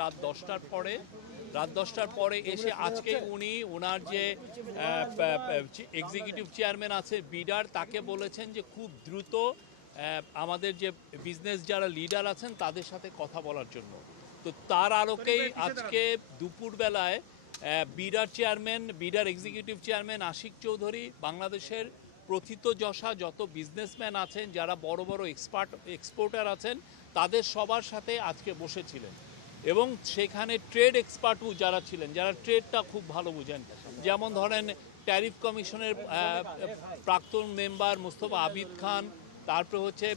রাত 10টার পরে এসে আজকে উনি ওনার যে এক্সিকিউটিভ চেয়ারম্যান আছে বিডার তাকে বলেছেন যে খুব দ্রুত আমাদের যে বিজনেস যারা লিডার আছেন তাদের সাথে কথা বলার জন্য। তো তার আলোকেই আজকে দুপুরবেলায় বিডার এক্সিকিউটিভ চেয়ারম্যান আশিক চৌধুরী বাংলাদেশের প্রথিতযশা যত বিজনেসম্যান আছেন যারা বড় বড় এক্সপোর্টার আছেন তাদের সবার সাথে আজকে বসেছিলেন এবং সেখানে ট্রেড এক্সপার্টও যারা ছিলেন, যারা ট্রেডটা খুব ভালো বুঝেন, যেমন ধরেন ট্যারিফ কমিশনের প্রাক্তন মেম্বার মোস্তফা আবিদ খান, তারপরে হচ্ছে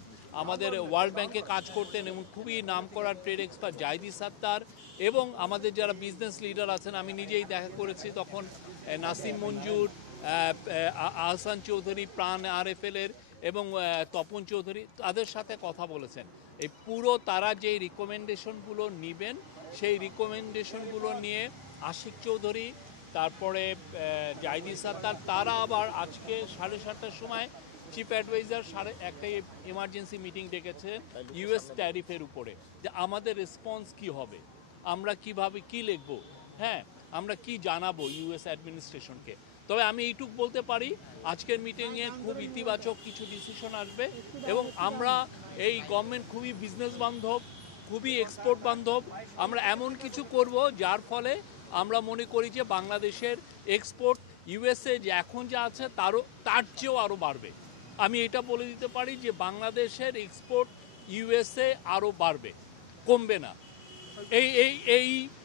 আমাদের ওয়ার্ল্ড ব্যাংকে কাজ করতেন এবং খুবই নামকরা ট্রেড এক্সপার্ট জাহিদি সাত্তার, এবং আমাদের যারা বিজনেস লিডার আছেন আমি নিজেই দেখা করেছি তখন নাসিম মঞ্জুর, আহসান চৌধুরী প্রাণ RFL-এর এবং তপন চৌধুরী, তাদের সাথে কথা বলেছেন। এই পুরো তারা যেই রিকমেন্ডেশনগুলো নেবেন সেই রিকমেন্ডেশনগুলো নিয়ে আশিক চৌধুরী তারপরে জাহিদি সাত্তার তারা আবার আজকে 7:30টার সময় চিফ অ্যাডভাইজার একটা এমার্জেন্সি মিটিং ডেকেছে US ট্যারিফের উপরে, যে আমাদের রেসপন্স কি হবে, আমরা কিভাবে কি লিখব, হ্যাঁ আমরা কি জানাবো US অ্যাডমিনিস্ট্রেশনকে। তবে আমি এইটুকু বলতে পারি আজকের মিটিংয়ে খুব ইতিবাচক কিছু ডিসিশন আসবে এবং আমরা এই গভর্নমেন্ট খুবই বিজনেস বান্ধব, খুবই এক্সপোর্ট বান্ধব, আমরা এমন কিছু করব যার ফলে আমরা মনে করি যে বাংলাদেশের এক্সপোর্ট USA যে এখন যা আছে তার চেয়েও আরও বাড়বে। আমি এটা বলে দিতে পারি যে বাংলাদেশের এক্সপোর্ট USA আরও বাড়বে, কমবে না।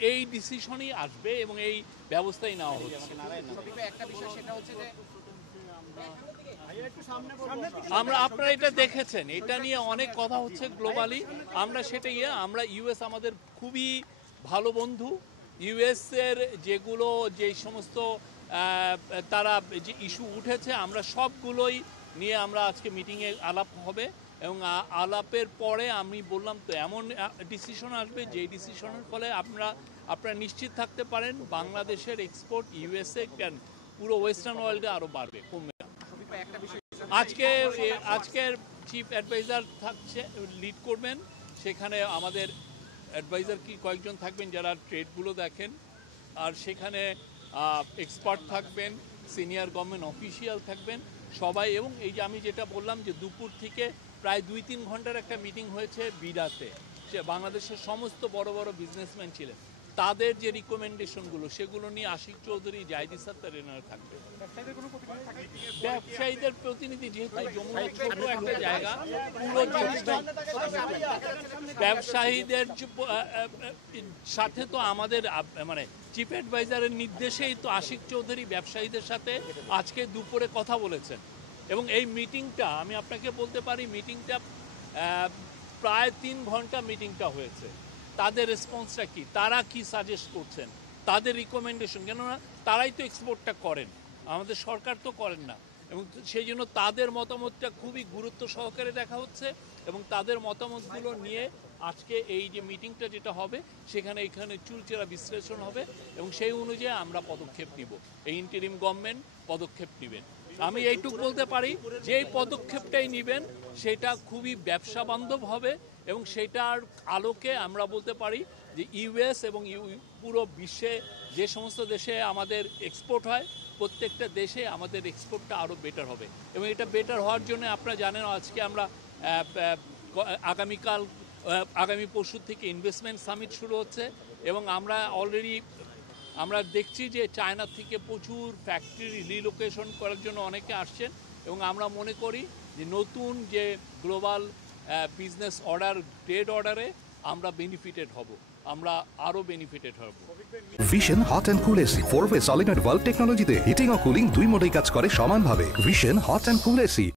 এই ডিসিশনই আসবে এবং এই ব্যবস্থাই নেওয়া হচ্ছে। আপনারা এটা দেখেছেন, এটা নিয়ে অনেক কথা হচ্ছে গ্লোবালি, আমরা সেটাই আমরা US আমাদের খুবই ভালো বন্ধু। US এর যে সমস্ত তারা যে ইস্যু উঠেছে আমরা সবগুলোই নিয়ে আমরা আজকে মিটিংয়ে আলাপ হবে এবং আলাপের পরে আমি বললাম তো এমন ডিসিশন আসবে যেই ডিসিশনের ফলে আপনারা নিশ্চিত থাকতে পারেন বাংলাদেশের এক্সপোর্ট USA কেন পুরো ওয়েস্টার্ন ওয়ার্ল্ডে আরও বাড়বে, কমবে না। আজকের চিফ অ্যাডভাইজার থাকছে, লিড করবেন, সেখানে আমাদের অ্যাডভাইজার কয়েকজন থাকবেন যারা ট্রেডগুলো দেখেন, আর সেখানে এক্সপার্ট থাকবেন, সিনিয়র গভর্নমেন্ট অফিসিয়াল থাকবেন সবাই। এবং এই যে আমি যেটা বললাম যে দুপুর থেকে প্রায় 2-3 ঘন্টার একটা মিটিং হয়েছে বিডাতে, সে বাংলাদেশের সমস্ত বড় বড় বিজনেসম্যান ছিলেন, তাদের যে রিকমেন্ডেশনগুলো সেগুলো নিয়ে আশিক চৌধুরী জাহিদি সাত্তার এনারা থাকবে। ব্যবসায়ীদের প্রতিনিধি, যেহেতু যমুনা ছোট একটা জায়গা, পুরো ব্যবসায়ীদের সাথে তো আমাদের মানে চিফ অ্যাডভাইজারের নির্দেশেই তো আশিক চৌধুরী ব্যবসায়ীদের সাথে আজকে দুপুরে কথা বলেছেন এবং এই মিটিংটা আমি আপনাকে বলতে পারি মিটিংটা প্রায় 3 ঘন্টা মিটিংটা হয়েছে। তাদের রেসপন্সটা কি, তারা কি সাজেস্ট করছেন, তাদের রিকমেন্ডেশন, কেননা তারাই তো এক্সপোর্টটা করেন, আমাদের সরকার তো করেন না, এবং সেই জন্য তাদের মতামতটা খুবই গুরুত্ব সহকারে দেখা হচ্ছে এবং তাদের মতামতগুলো নিয়ে আজকে এই যে মিটিংটা যেটা হবে এখানে চুলচেরা বিশ্লেষণ হবে এবং সেই অনুযায়ী আমরা পদক্ষেপ নিব, এই ইন্টারিম গভর্নমেন্ট পদক্ষেপ নেবেন। আমি এইটুকু বলতে পারি যে এই পদক্ষেপটাই নেবেন সেটা খুবই ব্যবসা বান্ধব হবে এবং সেটার আলোকে আমরা বলতে পারি যে US এবং পুরো বিশ্বে যে সমস্ত দেশে আমাদের এক্সপোর্ট হয় প্রত্যেকটা দেশে আমাদের এক্সপোর্টটা আরও বেটার হবে এবং এটা বেটার হওয়ার জন্য আপনারা জানেন আজকে আমরা আগামী পরশু থেকে ইনভেস্টমেন্ট সামিট শুরু হচ্ছে এবং আমরা অলরেডি আমরা দেখছি যে চায়না থেকে প্রচুর ফ্যাক্টরি রিলোকেশন করার জন্য অনেকে আসছেন এবং আমরা মনে করি যে নতুন যে গ্লোবাল বিজনেস অর্ডার ট্রেড অর্ডারে আমরা বেনিফিটেড হব, আমরা আরও বেনিফিটেড হব। Vision hot and cool AC 4-way solenoid valve টেকনোলজিতে হিটিং ও কুলিং দুই মোডেই কাজ করে সমানভাবে। Vision hot and cool AC।